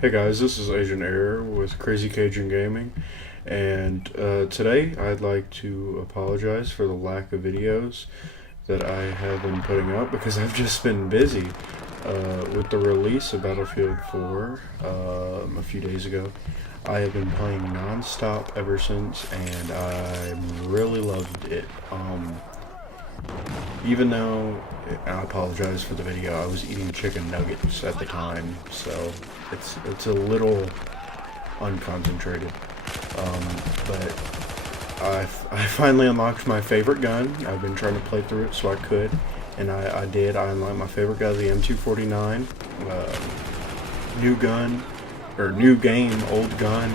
Hey guys, this is Agent Error with CrazyCajunGaming, and today I'd like to apologize for the lack of videos that I have been putting up because I've just been busy with the release of Battlefield 4 a few days ago. I have been playing non-stop ever since, and I really loved it. Even though, I apologize for the video, I was eating chicken nuggets at the time, so it's a little unconcentrated. But I finally unlocked my favorite gun. I've been trying to play through it so I could, and I did. I unlocked my favorite gun, the M249. New gun, or new game, old gun.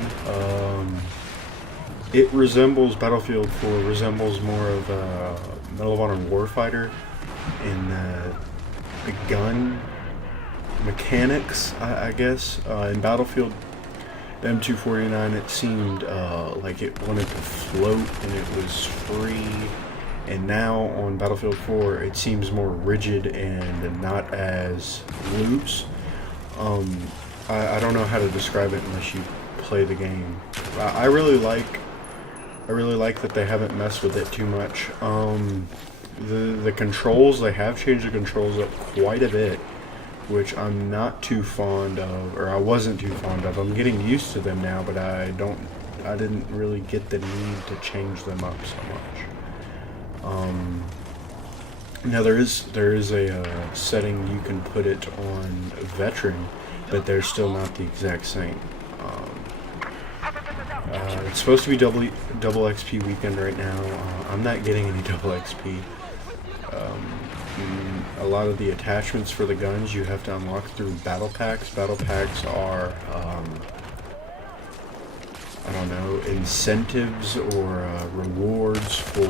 It resembles Battlefield 4, resembles more of a Medal of Honor Warfighter in the gun mechanics, I guess. In Battlefield M249, it seemed like it wanted to float and it was free. And now on Battlefield 4, it seems more rigid and not as loose. I don't know how to describe it unless you play the game. I really like that they haven't messed with it too much. The controls, they have changed the controls up quite a bit, which I'm not too fond of, or I wasn't too fond of. I'm getting used to them now, but I didn't really get the need to change them up so much. Now there is a setting you can put it on veteran, but they're still not the exact same. It's supposed to be double XP weekend right now. I'm not getting any double XP. A lot of the attachments for the guns you have to unlock through battle packs. Battle packs are, I don't know, incentives or rewards for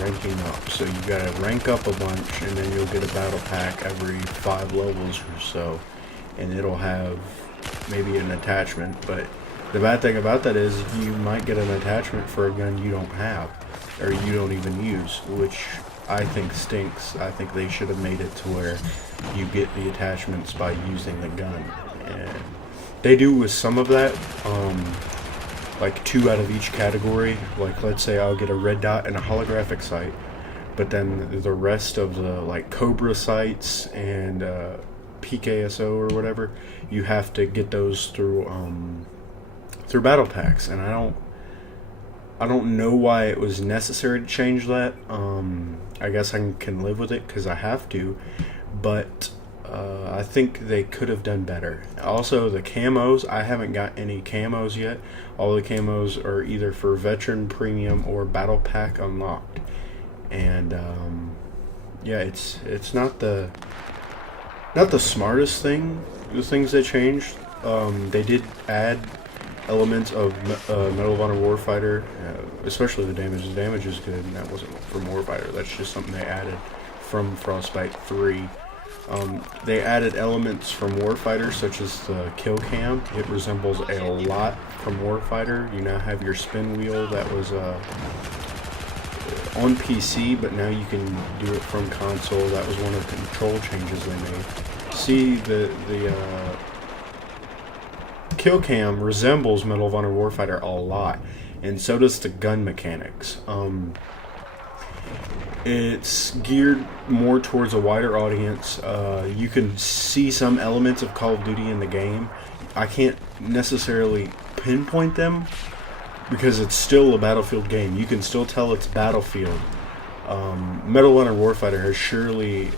ranking up. So you gotta rank up a bunch, and then you'll get a battle pack every 5 levels or so, and it'll have maybe an attachment, but the bad thing about that is you might get an attachment for a gun you don't have, or you don't even use, which I think stinks. I think they should have made it to where you get the attachments by using the gun. And they do with some of that, like 2 out of each category. Like, let's say I'll get a red dot and a holographic sight, but then the rest of the, like, Cobra sights and PKSO or whatever, you have to get those through battle packs, and I don't know why it was necessary to change that. I guess I can live with it because I have to, but I think they could have done better. Also, the camos, I haven't got any camos yet. All the camos are either for veteran, premium, or battle pack unlocked, and yeah, it's not the smartest thing. The things they changed, they did add elements of Medal of Honor Warfighter, especially the damage. The damage is good, and that wasn't from Warfighter. That's just something they added from Frostbite 3. They added elements from Warfighter, such as the kill cam. It resembles a lot from Warfighter. You now have your spin wheel that was on PC, but now you can do it from console. That was one of the control changes they made. See, the kill cam resembles Medal of Honor Warfighter a lot, and so does the gun mechanics. It's geared more towards a wider audience. You can see some elements of Call of Duty in the game. I can't necessarily pinpoint them because it's still a Battlefield game. You can still tell it's Battlefield. Medal of Honor Warfighter has surely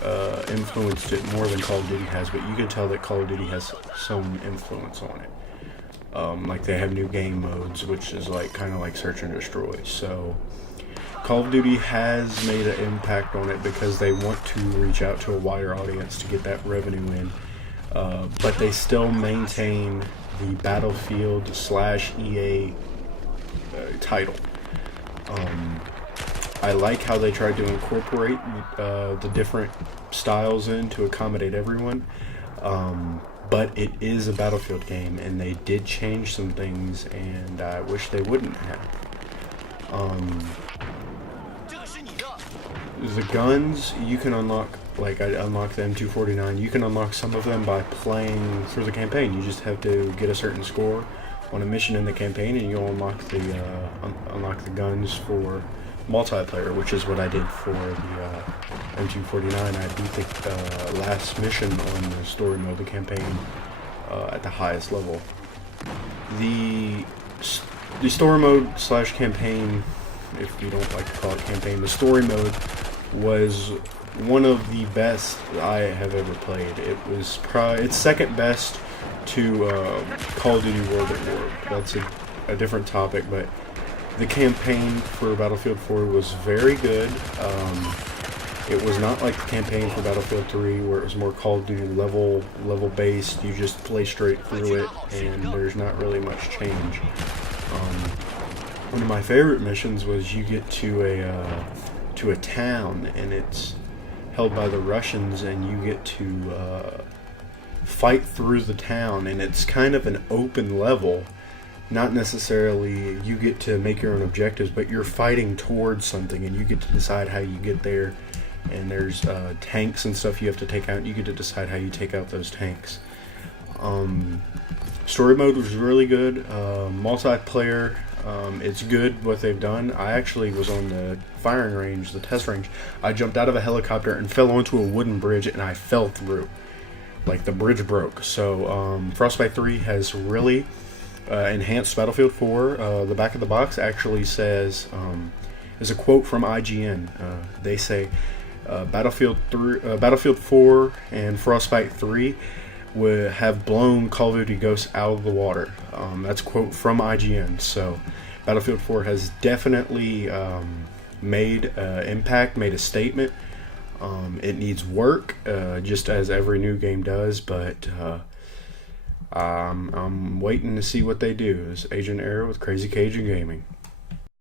influenced it more than Call of Duty has, but you can tell that Call of Duty has some influence on it. Like they have new game modes, which is like kind of like search and destroy. So Call of Duty has made an impact on it because they want to reach out to a wider audience to get that revenue in, but they still maintain the Battlefield/EA title. I like how they tried to incorporate the different styles in to accommodate everyone. But it is a Battlefield game, and they did change some things, and I wish they wouldn't have. The guns, you can unlock like I unlocked the M249. You can unlock some of them by playing through the campaign. You just have to get a certain score on a mission in the campaign, and you'll unlock the guns for multiplayer, which is what I did for the M249. I beat the last mission on the story mode, the campaign, at the highest level. The story mode slash campaign, if you don't like to call it campaign, the story mode was one of the best I have ever played. It was it's second best to Call of Duty World at War. That's a different topic, but the campaign for Battlefield 4 was very good. It was not like the campaign for Battlefield 3, where it was more Call of Duty level based. You just play straight through it, and there's not really much change. One of my favorite missions was you get to a town, and it's held by the Russians, and you get to fight through the town, and it's kind of an open level. Not necessarily you get to make your own objectives, but you're fighting towards something, and you get to decide how you get there. And there's tanks and stuff you have to take out, and you get to decide how you take out those tanks. Story mode was really good. Multiplayer, it's good what they've done. I actually was on the firing range, the test range. I jumped out of a helicopter and fell onto a wooden bridge, and I fell through. Like, the bridge broke. So Frostbite 3 has really enhanced Battlefield 4. The back of the box actually says, is a quote from IGN. They say, Battlefield 4 and Frostbite 3 would have blown Call of Duty Ghosts out of the water. That's a quote from IGN. So Battlefield 4 has definitely made impact, made a statement. It needs work, just as every new game does, but I'm waiting to see what they do. This is Agent Arrow with CrazyCajunGaming.